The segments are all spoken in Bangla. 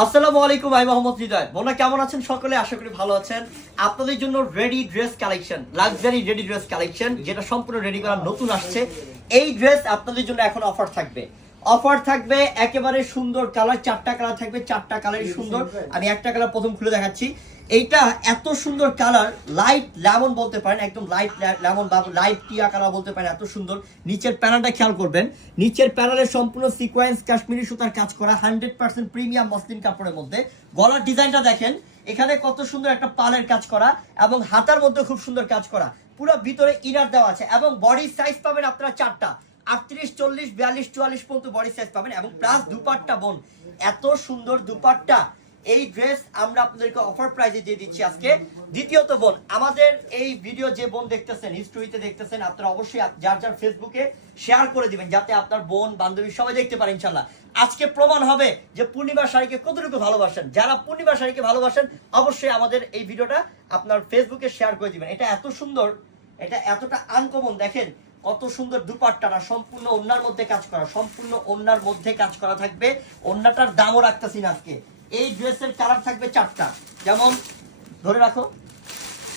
আসসালামু আলাইকুম, আমি মোহাম্মদ হৃদয়। বোনা কেমন আছেন সকলে? আশা করি ভালো আছেন। আপনাদের জন্য ready dress collection, luxury ready dress collection, যেটা সম্পূর্ণ রেডি করা নতুন আসছে। এই ড্রেস আপনাদের জন্য এখন অফার থাকবে। অফার থাকবে একেবারে সুন্দর কালার, 4টা কালার থাকবে, 4টা কালারই সুন্দর। আমি একটা কালার প্রথম খুলে দেখাচ্ছি। এইটা এত সুন্দর কালার, লাইট লেমন বলতে পারেন, একদম লাইট লেমন বা লাইট টিয়া কালার বলতে পারেন, এত সুন্দর। নিচের প্যানেলটা খেয়াল করবেন, নিচের প্যানেলে সম্পূর্ণ সিকোয়েন্স কাশ্মীরি সুতার কাজ করা, 100% প্রিমিয়াম মসলিন কাপড়ের মধ্যে। গলার ডিজাইনটা দেখেন, এখানে কত সুন্দর একটা পালের কাজ করা এবং হাতার মধ্যে খুব সুন্দর কাজ করা। পুরো ভিতরে ইনার দেওয়া আছে এবং বডি সাইজ পাবেন আপনারা 4টা, 38, 40, 42, 44 পর্যন্ত বডি সাইজ পাবেন। এবং প্লাস দুপাট্টা বোন, এত সুন্দর দুপাট্টা। এই ড্রেস আমরা আপনাদেরকে অফার প্রাইসে দিয়ে দিচ্ছি আজকে। দ্বিতীয়ত বোন, আমাদের এই ভিডিও যে বোন দেখতেছেন, হিস্ট্রিতে দেখতেছেন, আপনারা অবশ্যই যার যার ফেসবুকে শেয়ার করে দিবেন, যাতে আপনার বোন বান্ধবী সবাই দেখতে পারে। ইনশাল্লাহ আজকে প্রমাণ হবে যে পূর্ণিমা শাড়িকে কতটুকু ভালোবাসেন। যারা পূর্ণিমা শাড়িকে ভালোবাসেন অবশ্যই আমাদের এই ভিডিওটা আপনার ফেসবুকে শেয়ার করে দিবেন। এটা এত সুন্দর, এটা এতটা আনকমন। দেখেন কত সুন্দর দুপাট্টাটা, সম্পূর্ণ ওন্নার মধ্যে কাজ করা, সম্পূর্ণ ওন্নার মধ্যে কাজ করা থাকবে। ওন্নাটার দামও রাখতেছি না আজকে। এই ড্রেসের কালার থাকবে 4টা, যেমন ধরে রাখো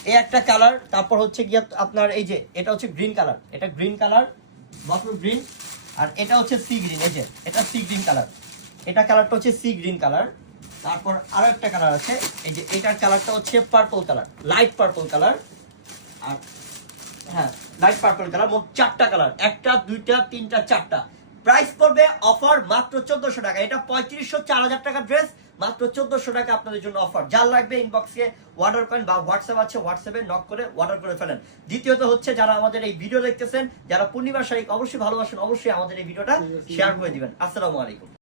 এই একটা কালার, তারপর হচ্ছে গিয়ে আপনার এই যে এটা হচ্ছে গ্রিন কালার, এটা গ্রিন কালার, বটল গ্রিন, আর এটা হচ্ছে সি গ্রিন। এই যে এটা সি গ্রিন কালার, এটা কালারটা হচ্ছে সি গ্রিন কালার। তারপর আরো একটা কালার আছে, এই যে এটার কালারটা হচ্ছে purple colour, light purple colour. আর হ্যাঁ, লাইট পার্পল কালার। মোট 4টা কালার, 1টা 2টা 3টা 4টা। প্রাইস পড়বে অফার মাত্র 1400 টাকা। এটা 3500 4000 টাকা ড্রেস, মাত্র 1400 টাকা আপনাদের জন্য অফার। যার লাগবে ইনবক্সে অর্ডার করেন বা হোয়াটসঅ্যাপ আছে, হোয়াটসঅ্যাপে নক করে অর্ডার করে ফেলেন। দ্বিতীয়ত হচ্ছে, যারা আমাদের এই ভিডিও দেখতেছেন, যারা পূর্ণিমা শাড়ি অবশ্যই ভালোবাসেন, অবশ্যই আমাদের এই ভিডিওটা শেয়ার করে দিবেন। আসসালামু আলাইকুম।